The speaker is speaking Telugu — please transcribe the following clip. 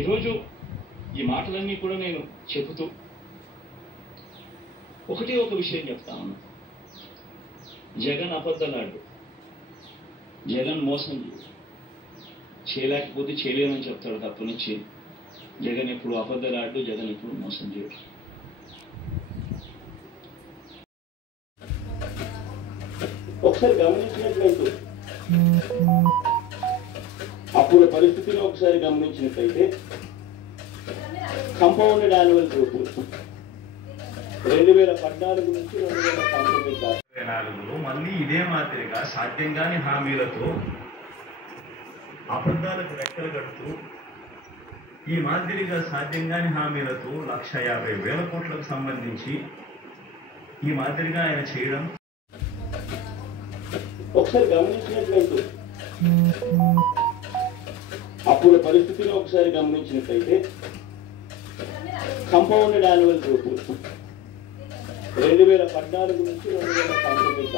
ఈరోజు ఈ మాటలన్నీ కూడా నేను చెబుతూ ఒకటే ఒక విషయం చెప్తా ఉన్నా. జగన్ అబద్ధలాడు, జగన్ మోసం చేయలేకపోతే చేయలేమని చెప్తాడు తప్ప నుంచి జగన్ ఎప్పుడు అబద్ధలాడు, జగన్ ఎప్పుడు మోసం చేయడు. ఒకసారి గమనించినట్లయితే అప్పుడు పరిస్థితిలో ఒకసారి గమనించినట్లయితే కంపౌండెడ్ యాన్యువల్ గ్రోత్ 2014 నుంచి 2019 మళ్ళీ ఇదే మాదిరిగా సాధ్యం కాని హామీలతో అబద్ధాలకు రెక్కలు కడుతూ ఈ మాదిరిగా సాధ్యం కాని హామీలతో 1,50,000 కోట్లకు సంబంధించి ఈ మాదిరిగా ఆయన చేయడం. ఒకసారి గమనించినట్లయితే అప్పుడు పరిస్థితిలో ఒకసారి గమనించినట్లయితే కంపౌండెడ్ యాన్యువల్ గ్రోత్ 2014 నుంచి 2019